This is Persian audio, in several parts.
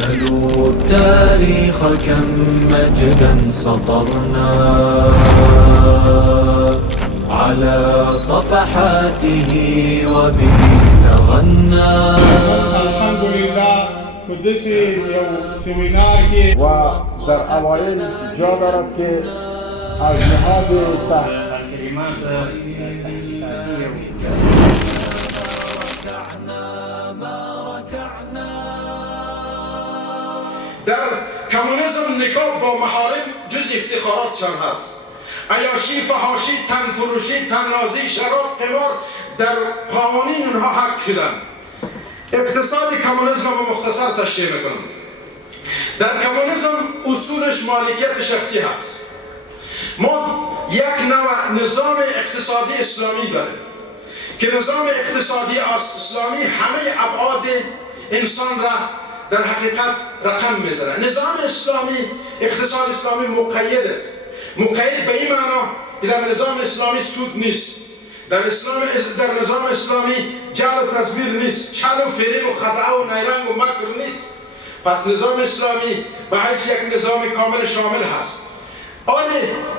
سلوا التاريخ كم مجدا سطرنا على صفحاته وبه تغنى. الحمد لله کدش یو سمینار کې و در اوایل جا دارد که از نهاد کلمات در کمونیسم نکاح با محارم جز افتخاراتشان هست. عیاشی، فحاشی، تنفروشی، تنازی، شراب، قمار در قوانین اونها حق شدن. اقتصاد کمونیسم رو مختصر تشریح میکنم. در کمونیسم اصولش مالکیت شخصی هست. ما یک نوع نظام اقتصادی اسلامی داریم که نظام اقتصادی اسلامی همه ابعاد انسان را در حقیقت رقم میزنه. نظام اسلامی، اقتصاد اسلامی مقید است. مقید به این معنا که در نظام اسلامی سود نیست، در نظام اسلامی جعل و تزویر نیست، چل و فریب و خدعه و نیرنگ و مکر نیست. پس نظام اسلامی به حیث یک نظام کامل شامل هست. آن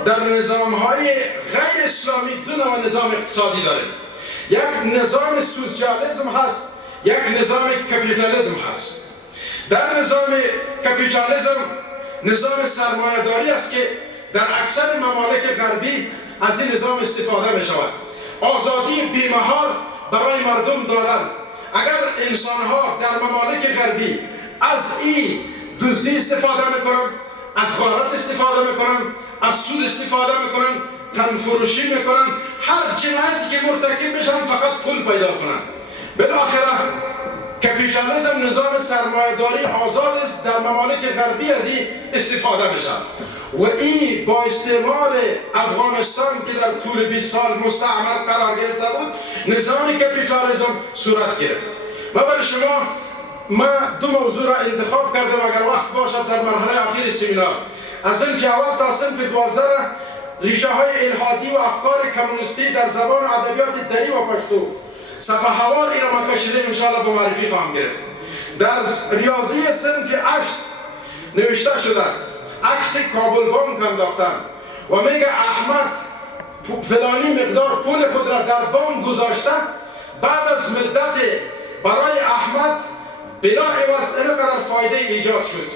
در نظام‌های غیر اسلامی دو نوع نظام اقتصادی داره. یک نظام سوسیالیسم هست، یک نظام کپیتالیسم هست. در نظام کپیتالیسم نظام سرمایه‌داری است که در اکثر ممالک غربی از این نظام استفاده می شود. آزادی بی‌محال برای مردم دارند. اگر انسان‌ها در ممالک غربی از این دزدی استفاده می‌کنند، از غارت استفاده می‌کنند، از سود استفاده می‌کنند، تنفروشی می‌کنند، هر جنایتی که مرتکب بشن فقط پول پیدا کنند. بالاخره کپیتالیسم نظام سرمایه‌داری آزاد است، در ممالک غربی از این استفاده می‌شود و این با استعمار افغانستان که در طول 20 سال مستعمر قرار گرفته بود نظام کپیتالیسم صورت گرفت. و برای شما من دو موضوع را انتخاب کردم اگر وقت باشد در مرحله اخیر سمینار. از صنف اول تا صنف 12 ریشه های الحادی و افکار کمونیستی در زبان و ادبیات دری و پشتو صفحه‌وار این را من کشیدم، انشاءالله با معرفی خواهم گرفت. در ریاضی صنف 8 نوشته شده عکس کابل بانک انداختن و میگه احمد فلانی مقدار پول خود را در بانک گذاشته، بعد از مدت برای احمد بلا عوض اینقدر فایده ایجاد شد.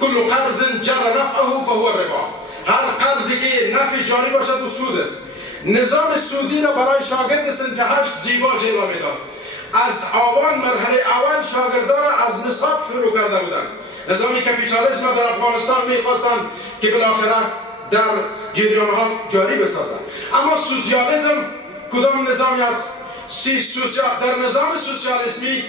کل قرض جر نفعه فهو ربا. هر قرضی که نفع جاری باشد و سود است. نظام سودی را برای شاگرد صنف 8 زیبا جلوه میداد. از آبان مرحله اول شاگردان را از نصاب شروع کرده بودند. نظام کپیتالیسم در افغانستان میخواستند که بالاخره در جریان ها جاری بسازند. اما سوسیالیسم کدام نظامی است؟ در نظام سوسیالیسمی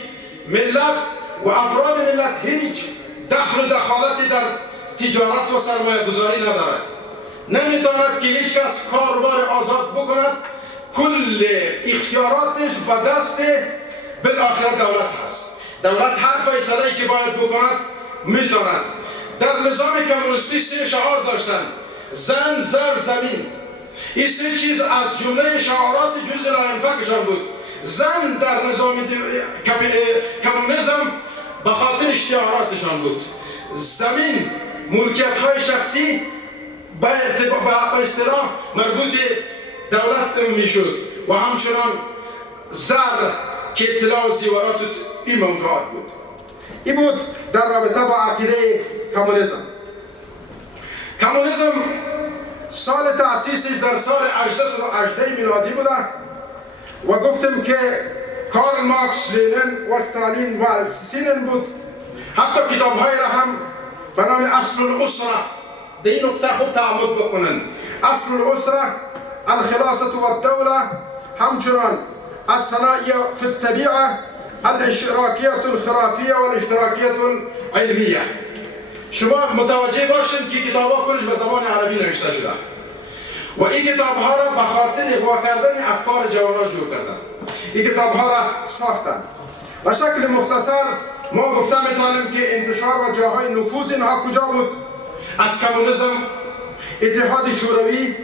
ملت و افراد ملت هیچ دخل و دخالتی در تجارت و سرمایه گذاری ندارد. نمیتواند که هیچ کس کاروبار آزاد بکند. کل اختیاراتش به دست بالاخره دولت هست. دولت هر فیصله‌ای که باید بکند میتواند. در نظام کمونیستی 3 شعار داشتند: زن، زر، زمین. این 3 چیز از جمله شعارات جزء لاینفکشان بود. زن در نظام کمونیسم به خاطر اشتهاراتشان بود. زمین، ملکیت های شخصی به اصطلاح مربوط دولت میشد و همچنان زر که اطلاع و زیورات این موضوعات بود. این بود در رابطه با عقیده کمونیسم. کمونیسم سال تأسیسش در سال 1818 میلادی بوده و گفتم که کارل مارکس، لنین و استالین و سینن بود. حتی کتاب های را هم به نام اصل الاسره در این نکته خود تعمد بکنند. اصل الاسره، الخلاصه و الدوله، همچنان الصنایع فی الطبیعه، الاشتراکیت الخرافیه و الاشتراکیت العلمیه. شما متوجه باشید که کتاب ها کلش به زبان عربی نوشته شده و این کتاب ها را به خاطر اغوا کردن افکار جوانان جور کردن. این کتاب ها را ساختن. به شکل مختصر ما گفته میتونیم که انتشار و جاهای نفوذ اینها کجا بود؟ از کمونیسم، اتحاد شوروی،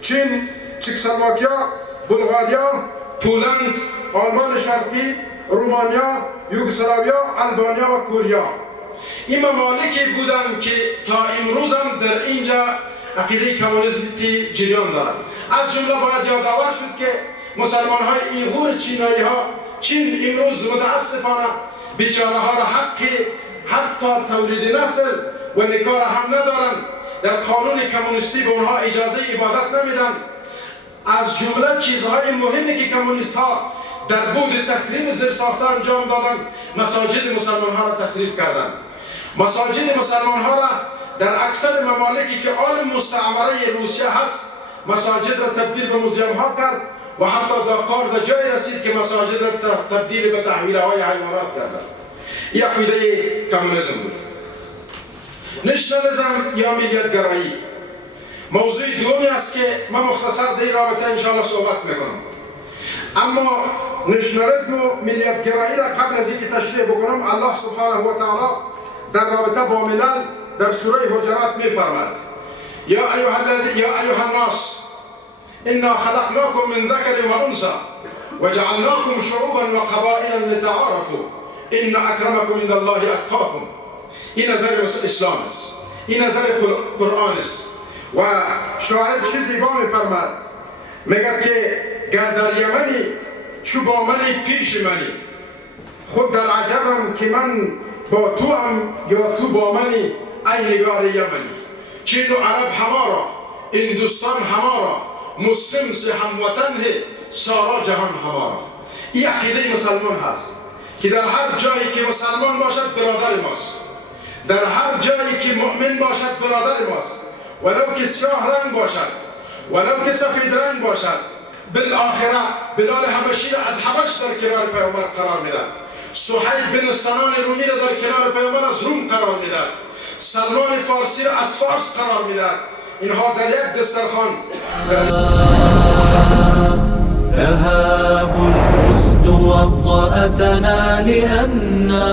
چین، چکسلواکیا، بلغاریا، پولند، آلمان شرقی، رومانیا، یوگسلاویا، البانیا و کوریا. این ممالکی بودند که تا امروز هم در اینجا عقیده کمونیستی جریان دارد. از جمله باید یادآور شد که مسلمان های ایغور چینایی ها، چین امروز متاسفانه بیچاره ها را حق حتی تولید نسل و نکاح هم ندارند. در قانون کمونیستی به اونها اجازه عبادت نمیدن. از جمله چیزهای مهمی که کمونیست ها در بود تخریب زیرساخته انجام دادن، مساجد مسلمان ها را تخریب کردند. مساجد مسلمان ها را در اکثر ممالکی که آل مستعمره روسیه هست، مساجد را تبدیل به موزیم ها کرد و حتی کار در جای رسید که مساجد را تبدیل به تحویل های حیوانات کردند. این عقیده کمونیسم بود. نشنالیسم یا ملیت‌گرایی موضوع دومی است که من مختصر در این رابطه انشاءالله صحبت میکنم. اما نشنالیسم و ملیت‌گرایی را قبل از اینکه تشریح بکنم، الله سبحانه و تعالی در رابطه با ملل در سوره حجرات میفرماید: یا ایها الناس انا خلقناکم من ذکر و انثى وجعلناکم شعوبا و قبائل لتعارفوا ان اکرمکم عند الله اتقاکم. این نظر اسلام است، این نظر قرآن است. و شاعر چه زیبا میفرماد، میگه که گر در یمنی چو با منی پیش منی، خود در عجبم که من با تو هم یا تو با منی ای نگار یمنی. چین و عرب همارا، هندوستان همارا، مسلم سے هموطن ہے سارا جهان همارا. این عقیده مسلمان هست که در هر جایی که مسلمان باشد برادر ماست، در هر جایی که مؤمن باشد برادر ماست، ولو که سیاه رنگ باشد، ولو که سفید رنگ باشد. بالاخره بلال حبشی را از حبش در کنار پیامبر قرار میداد، صهیب بن سنان رومی را در کنار پیامبر از روم قرار میداد، سلمان فارسی را از فارس قرار میداد. اینها در یک دسترخوان تهاب الأسد وطأتنا لأننا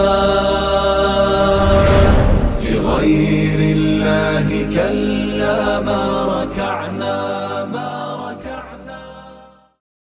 لغير الله كلا ما ركعنا.